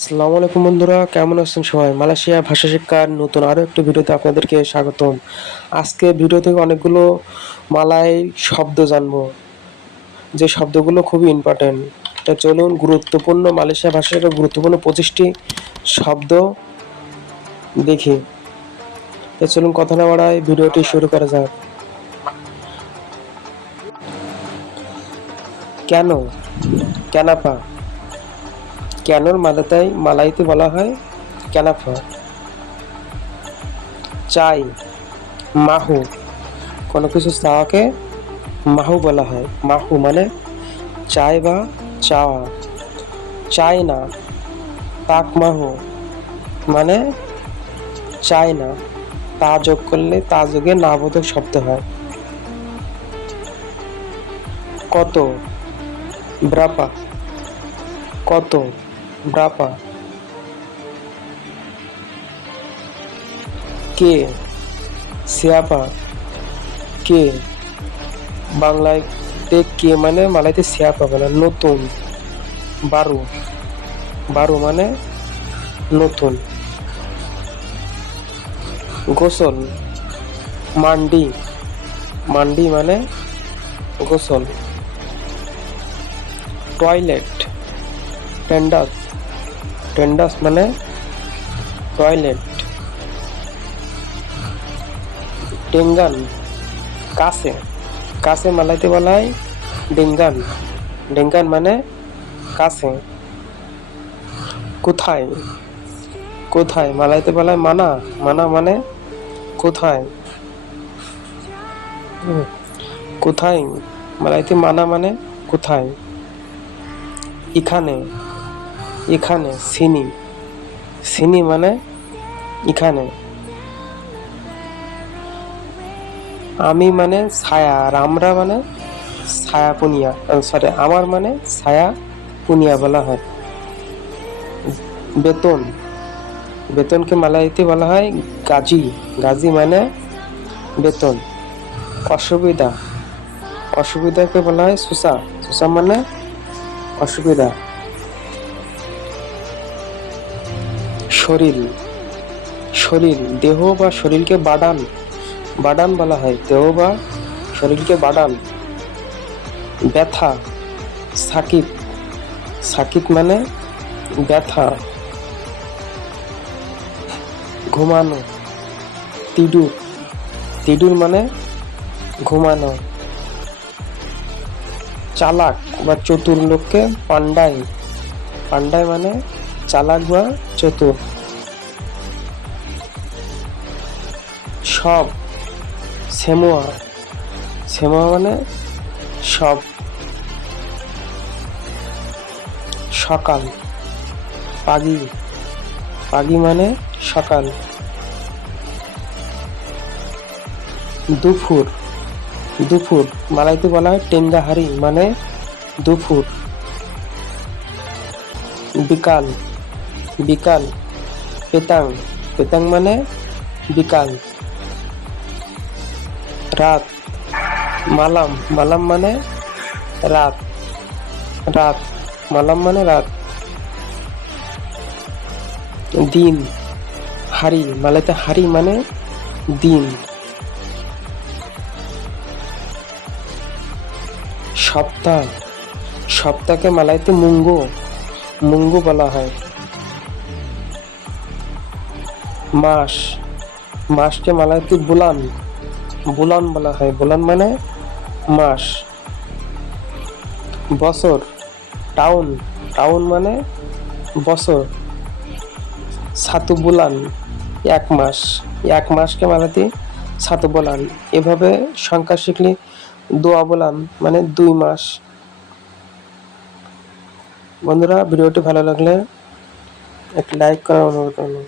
আসসালামু আলাইকুম বন্ধুরা, কেমন আছেন সবাই? মালয়েশিয়া ভাষা শিক্ষার নতুন আরও একটি ভিডিওতে আপনাদেরকে স্বাগতম। আজকে ভিডিও থেকে অনেকগুলো মালাই শব্দ জানব। যে শব্দগুলো খুবই ইম্পর্টেন্ট তো চলুন, গুরুত্বপূর্ণ মালয়েশিয়া ভাষা শিক্ষার গুরুত্বপূর্ণ পঁচিশটি শব্দ দেখি। তো চলুন, কথা না বাড়ায় ভিডিওটি শুরু করা যাক। কেন? কেনাপা। কেনর মালাতাই মালাইতে বলা হয় ক্যানাফা। চাই, মাহু। কোনো কিছু চাওয়াকে মাহু বলা হয়। মাহু মানে চাই বা চাওয়া। চাই না, তাক মাহু মানে চাই না। তা যোগ করলে তা যোগে না বোধক শব্দ হয়। কত, ব্রাপা। কত ব্রাপা। কে? সিয়াপা। কে? বাংলাতে কে মানে মালাইতে সিয়াপা বলে নতুন। বারো। বারো মানে নতুন। গোসল। মান্ডি। মান্ডি মানে গোসল। টয়লেট। টেন্ডাস টেন্ডাস মানে টয়লেট ডেঙ্গান কাছে। কাছে মালাইতে বলা হয় ডেঙ্গান ডেঙ্গান মানে কাছে। কোথায়? কোথায়? মালাইতে বলা হয় মানা। মানা মানে কোথায়? কোথায়? মালাইতে মানা মানে কোথায়? এখানে। এখানে সিনি। সিনি মানে এখানে। আমি মানে ছায়া আর আমরা মানে ছায়া পুনিয়া সরি আমার মানে ছায়া পুনিয়া বলা হয়। বেতন। বেতনকে মালাইতে বলা হয় গাজি। গাজি মানে বেতন। অসুবিধা। অসুবিধাকে বলা হয় সুসা। সুসা মানে অসুবিধা। শরীর শরীর, দেহ বা শরীরকে বাডান বাডান বলা হয়, দেহ বা শরীরকে বাডান ব্যথা, সাকিব সাকিব মানে ব্যথা। ঘুমানো তিডুর তিডুর মানে ঘুমানো। চালাক বা চতুর লোককে পান্ডাই পান্ডাই মানে চালাক বা চতুর। সব সেমোয়া। সেমোয়া মানে সব। সকাল। পাগি। পাগি মানে সকাল। দুপুর। দুপুর। মালাইতে বলা হয় টেঙ্গাহারি মানে দুপুর। বিকাল। বিকাল। পেতাং। পেতাং মানে বিকাল। রাত। মালাম মালাম মানে রাত। রাত, মালাম মানে রাত। দিন, হারি, মালাইতে হারি মানে দিন। সপ্তাহ সপ্তাহকে মালাইতে মুঙ্গো মুঙ্গো বলা হয়। মাস, মাসকে মালাইতে বুলান। বুলান বলা হয়। বুলান মানে মাস। বছর। টাউন। টাউন মানে বছর। সাতু বুলান, এক মাস। এক মাসকে মালাতে সাতু বলান। এভাবে সংখ্যা শিখলে দোয়া বলান মানে দুই মাস। বন্ধুরা, ভিডিওটি ভালো লাগলে একটি লাইক করার অনুরোধ করলাম